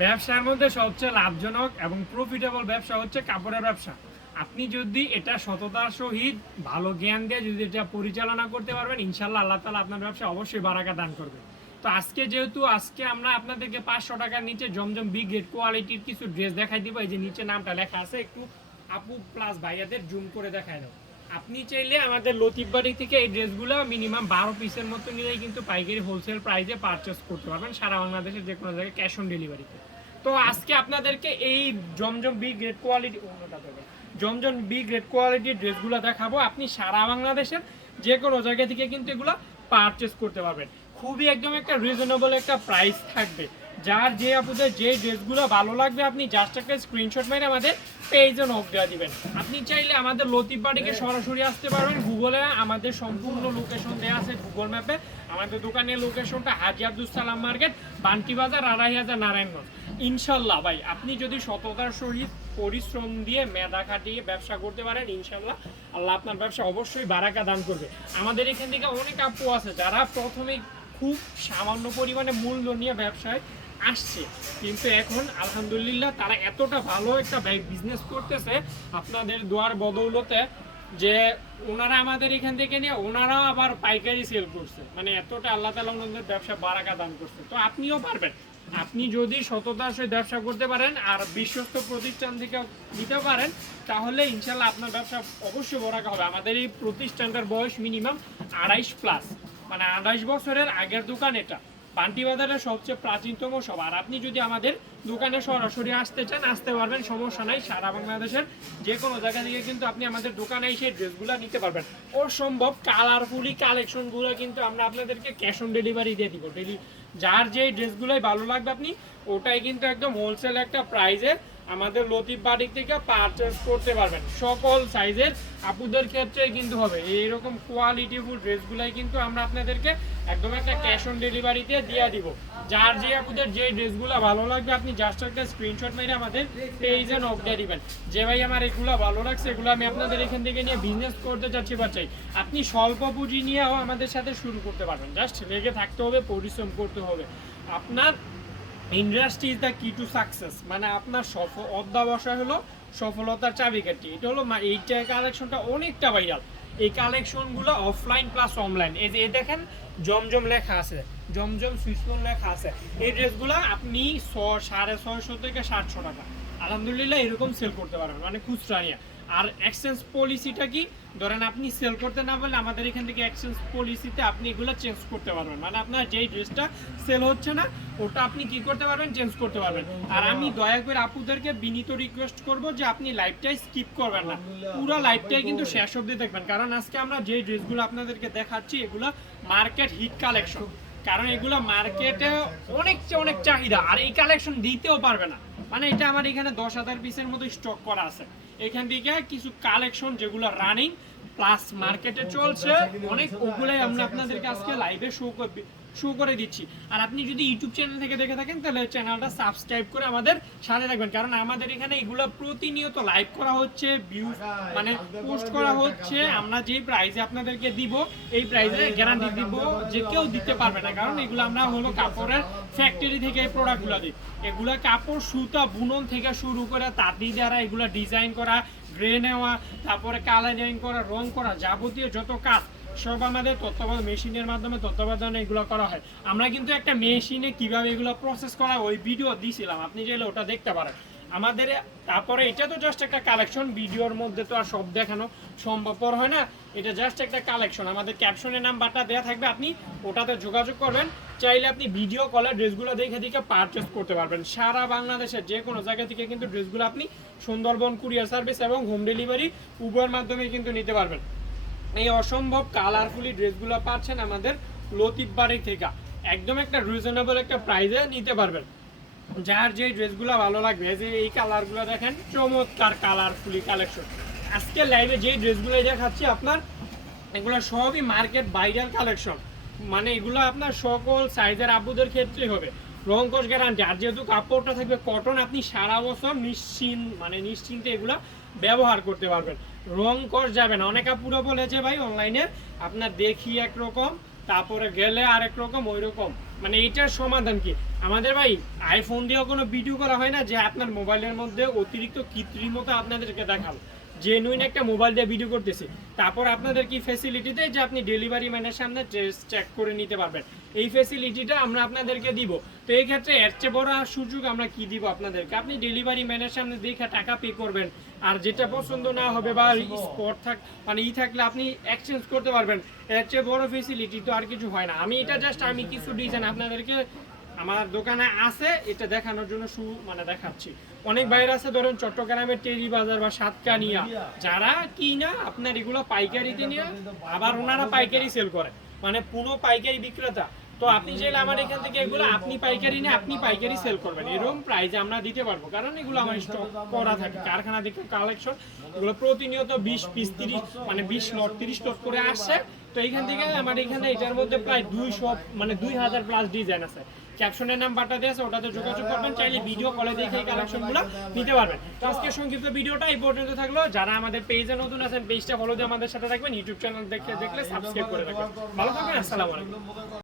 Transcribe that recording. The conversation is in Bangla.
ব্যবসার মধ্যে সবচেয়ে লাভজনক এবং প্রফিটেবল ব্যবসা হচ্ছে কাপড়ের ব্যবসা। আপনি যদি এটা সততার সহিত ভালো জ্ঞান দিয়ে যদি এটা পরিচালনা করতে পারবেন, ইনশাল্লাহ আল্লাহ তাআলা আপনার ব্যবসা অবশ্যই বারাকা দান করবে। তো আজকে আমরা আপনাদেরকে 500 টাকার নিচে জমজম বি গ্রেড কোয়ালিটির কিছু ড্রেস দেখাই দিব। এই যে নিচে নামটা লেখা আছে, একটু আপু প্লাস ভাইয়াদের জুম করে দেখায় দাও। আপনি চাইলে আমাদের লতিফবাড়ি থেকে এই ড্রেসগুলো মিনিমাম 12 পিসের মতো নিলেই কিন্তু পাইকারি হোলসেল প্রাইসে পারচেস করতে পারবেন সারা বাংলাদেশের যে কোনো জায়গায় ক্যাশ অন ডেলিভারিতে। তো আজকে আপনাদেরকে এই জমজম বি গ্রেড কোয়ালিটি জমজম বি গ্রেড কোয়ালিটির ড্রেসগুলো দেখাবো। আপনি সারা বাংলাদেশের যে কোনো জায়গা থেকে কিন্তু এগুলো পারচেস করতে পারবেন। খুবই একদম একটা রিজনেবল একটা প্রাইস থাকবে। যার যে আপনাদের যে ড্রেসগুলো ভালো লাগবে আপনি জাস্ট একটা স্ক্রিনশট মেরে আমাদের পেজে নক দেওয়া দিবেন। আপনি চাইলে আমাদের লতিফবাড়িকে সরাসরি আসতে পারবেন। গুগলে আমাদের সম্পূর্ণ লোকেশন দেওয়া আছে, গুগল ম্যাপে আমাদের দোকানের লোকেশনটা হাজী আব্দুল সালাম মার্কেট, বান্টি বাজার, ২৫০০ নারায়ণগঞ্জ। ইনশাল্লাহ ভাই আপনি যদি সততার সহিত পরিশ্রম দিয়ে মেধা খাটিয়ে ব্যবসা করতে পারেন, ইনশাল্লাহ আল্লাহ আপনার ব্যবসা অবশ্যই বারাকা দান করবে। আমাদের এখান থেকে অনেক আপু আছে যারা প্রথমে খুব সামান্য পরিমাণে মূল্য নিয়ে ব্যবসায় আসছে, কিন্তু এখন আলহামদুলিল্লাহ তারা এতটা ভালো একটা বিজনেস করতেছে আপনাদের দোয়ার বদৌলতে, যে ওনারা আমাদের এখান থেকে নিয়ে ওনারাও আবার পাইকারি সেল করছে। মানে এতটা আল্লাহ তাআলা ওনাদের ব্যবসা বারাকা দান করছে। তো আপনিও পারবেন, আপনি যদি সততার সাথে ব্যবসা করতে পারেন আর বিশ্বস্ত প্রতিষ্ঠান থেকে নিতে পারেন, তাহলে ইনশাল্লাহ আপনার ব্যবসা অবশ্যই বারাকা হবে। আমাদের এই প্রতিষ্ঠানটার বয়স মিনিমাম ২৮+, মানে ২৮ বছরের আগের দোকান এটা। বান্টি বাজারের সবচেয়ে প্রাচীনতম সব। আর আপনি যদি আমাদের দোকানে সরাসরি আসতে চান আসতে পারবেন, সমস্যা নাই। সারা বাংলাদেশের যে কোনো জায়গা থেকে কিন্তু আপনি আমাদের দোকানে এসে ড্রেসগুলো নিতে পারবেন। অসম্ভব কালারফুলি কালেকশনগুলো কিন্তু আমরা আপনাদেরকে ক্যাশ অন ডেলিভারি দিয়ে দিব। যার যে ড্রেসগুলোই ভালো লাগবে আপনি ওটাই কিন্তু একদম হোলসেল একটা প্রাইসে আমাদের লতিফবাড়ি থেকে পারচেস করতে পারবেন। সকল সাইজের আপুদের ক্ষেত্রে কিন্তু হবে এইরকম কোয়ালিটিফুল ড্রেসগুলাই কিন্তু আমরা আপনাদেরকে একদম একটা ক্যাশ অন ডেলিভারিতে দিয়ে দিব। যার যে আপুদের যে ড্রেসগুলো ভালো লাগবে আপনি জাস্ট একটা স্ক্রিনশট মেরে আমাদের পেজে নক দিয়ে দিবেন যে ভাই আমার এগুলো ভালো লাগছে, এগুলো আমি আপনাদের এখান থেকে নিয়ে বিজনেস করতে চাচ্ছি বা চাই। আপনি স্বল্প পুঁজি নিয়েও আমাদের সাথে শুরু করতে পারবেন। জাস্ট লেগে থাকতে হবে, পরিশ্রম করতে হবে। আপনার ইন্ডাস্ট্রি ইজ দ্য কি টু সাকসেস, মানে আপনার অধ্যবসায় হলো সফলতার চাবিকাঠি। এটা হলো এইটা কালেকশনটা অনেকটা ভাইরাল। এই কালেকশনগুলো অফলাইন প্লাস অনলাইন। এই যে দেখেন জমজম লেখা আছে, জমজম সুইসলন লেখা আছে। এই ড্রেসগুলো আপনি 650 থেকে 700 টাকা আলহামদুলিল্লাহ এরকম সেল করতে পারবেন, মানে খুচরা নিয়ে। আর এক্সচেঞ্জ পলিসিটা কি, ধরেন আপনি সেল করতে না পারলে আমাদের এখান থেকে এক্সচেঞ্জ পলিসিতে আপনি এগুলো চেঞ্জ করতে পারবেন। মানে আপনার যেই ড্রেসটা সেল হচ্ছে না ওটা আপনি কি করতে পারবেন, চেঞ্জ করতে পারবেন। আর আমি দয়া করে আপুদেরকে বিনীত রিকোয়েস্ট করব যে আপনি লাইভটাই স্কিপ করবেন না, পুরো লাইভটাই কিন্তু শেষ অবধি দেখবেন। কারণ আজকে আমরা যে ড্রেসগুলো আপনাদেরকে দেখাচ্ছি এগুলো মার্কেট হিট কালেকশন, কারণ এগুলো মার্কেটে অনেক চাহিদা। আর এই কালেকশন দিতেও পারবে না, মানে এটা আমার এখানে 10,000 পিসের মতো স্টক করা আছে। এখান থেকে কিছু কালেকশন যেগুলো রানিং প্লাস মার্কেটে চলছে অনেক, ওগুলাই আমরা আপনাদেরকে আজকে লাইভে শো করে দিচ্ছি। আর আপনি যদি ইউটিউব চ্যানেল থেকে দেখে থাকেন তাহলে চ্যানেলটা সাবস্ক্রাইব করে আমাদের সাথে থাকবেন, কারণ আমাদের এখানে এগুলো প্রতিনিয়ত লাইভ করা হচ্ছে, ভিউজ মানে পোস্ট করা হচ্ছে। আমরা যেই প্রাইসে আপনাদেরকে দিব এই প্রাইসে গ্যারান্টি দিব যে কেউ দিতে পারবে না, কারণ এগুলো আমরা হলো কাপড়ের ফ্যাক্টরি থেকে এই প্রোডাক্টগুলো দিই। এগুলো কাপড় সুতা বুনন থেকে শুরু করে তাঁতি দ্বারা এগুলো ডিজাইন করা, গ্রে নেওয়া, তারপরে কালারিং করা, রং করা, যাবতীয় যত কাজ সব আমাদের তত্ত্বাবধান মেশিনের মাধ্যমে তত্ত্বাবধানে এগুলো করা হয়। আমরা কিন্তু একটা মেশিনে কিভাবে এগুলো প্রসেস করা ওই ভিডিও দিয়েছিলাম, আপনি চাইলে ওটা দেখতে পারেন আমাদের। তারপরে এটা তো জাস্ট একটা কালেকশন, ভিডিওর মধ্যে তো আর সব দেখানো সম্ভবপর হয় না, এটা জাস্ট একটা কালেকশন। আমাদের ক্যাপশনের নাম্বারটা দেওয়া থাকবে, আপনি ওটাতে যোগাযোগ করবেন। চাইলে আপনি ভিডিও কলে ড্রেসগুলো দেখে পারচেস করতে পারবেন। সারা বাংলাদেশের যে কোনো জায়গা থেকে কিন্তু ড্রেসগুলো আপনি সুন্দরবন কুরিয়ার সার্ভিস এবং হোম ডেলিভারি উভয়ের মাধ্যমে কিন্তু নিতে পারবেন। এই অসম্ভব কালারফুলি ড্রেসগুলো পাচ্ছেন আমাদের লতিফবাড়ি থেকে একদম একটা রিজনেবল একটা প্রাইসে নিতে পারবেন। যার যে ড্রেসগুলো ভালো লাগবে, যে এই কালারগুলো দেখেন চমৎকার কালারফুলি কালেকশন। আজকে লাইভে যে ড্রেসগুলো দেখাচ্ছি আপনার এগুলো সবই মার্কেট ভাইরাল কালেকশন, মানে এগুলো আপনার সকল সাইজের আপুদের ক্ষেত্রে হবে, রং কস গ্যারান্টি। আর যেহেতু কাপড়টা থাকবে কটন, আপনি সারা বছর নিশ্চিন্তে এগুলো ব্যবহার করতে পারবেন, রং কস যাবে না। অনেক আপুরা বলেছে ভাই অনলাইনে আপনার দেখি একরকম তারপরে গেলে আরেক রকম, ওই রকম মানে এইটার সমাধান কি? আমাদের ভাই আইফোন দিয়েও কোনো ভিডিও করা হয় না যে আপনার মোবাইলের মধ্যে অতিরিক্ত কৃত্রিমতা আপনাদেরকে দেখাবো, জেনুইন একটা মোবাইল দিয়ে ভিডিও করতেছি। তারপর আপনাদের কি ফ্যাসিলিটি দেয় যে আপনি ডেলিভারি ম্যানের সামনে চেক করে নিতে পারবেন, এই ফ্যাসিলিটিটা আমরা আপনাদেরকে দিব। তো এই ক্ষেত্রে এর চেয়ে বড় সুযোগ আমরা কি দিব আপনাদেরকে? আপনি ডেলিভারি ম্যানের সামনে দেখে টাকা পে করবেন, আর যেটা পছন্দ না হবে বা স্পট মানে থাকলে আপনি এক্সচেঞ্জ করতে পারবেন। এর চেয়ে বড় ফ্যাসিলিটি তো আর কিছু হয় না। আমি কিছু ডিজাইন আপনাদেরকে আমার দোকানে আছে এটা দেখানোর জন্য মানে দেখাচ্ছি। অনেক বাইরে আছে ধরেন চট্টগ্রামের টেরি বাজার বা সাতকানিয়া, যারা কিনা আপনার এগুলো পাইকারিতে নিয়ে আবার ওনারা পাইকারি সেল করে, মানে পুরো পাইকারি বিক্রেতা। তো আপনি চাইলে আমার এখান থেকে এগুলো আপনি পাইকারি নিয়ে আপনি পাইকারি সেল করবেন, এরকম প্রাইসে আমরা দিতে পারবো, কারণ এগুলো আমার স্টক করা থাকে কারখানা থেকে কালেকশন। এগুলো প্রতিনিয়ত 20 পিস 30 মানে 20 লট 30 লট করে আসছে। তো এইখান থেকে আমার এখানে এটার মধ্যে প্রায় 200 মানে 2000 প্লাস ডিজাইন আছে। ক্যাপশনের নাম্বারটা দেওয়া আছে, ওটাতে যোগাযোগ করবেন, চাইলে ভিডিও কলে দেখে এই কালেকশনগুলো নিতে পারবেন। তো আজকে সংক্ষিপ্ত ভিডিওটা এই পর্যন্ত থাকলো। যারা আমাদের পেজে নতুন আছেন পেজটা ফলো দিয়ে আমাদের সাথে থাকবেন, ইউটিউব চ্যানেল দেখলে সাবস্ক্রাইব করে রাখবেন। ভালো থাকবেন, আসসালামু আলাইকুম।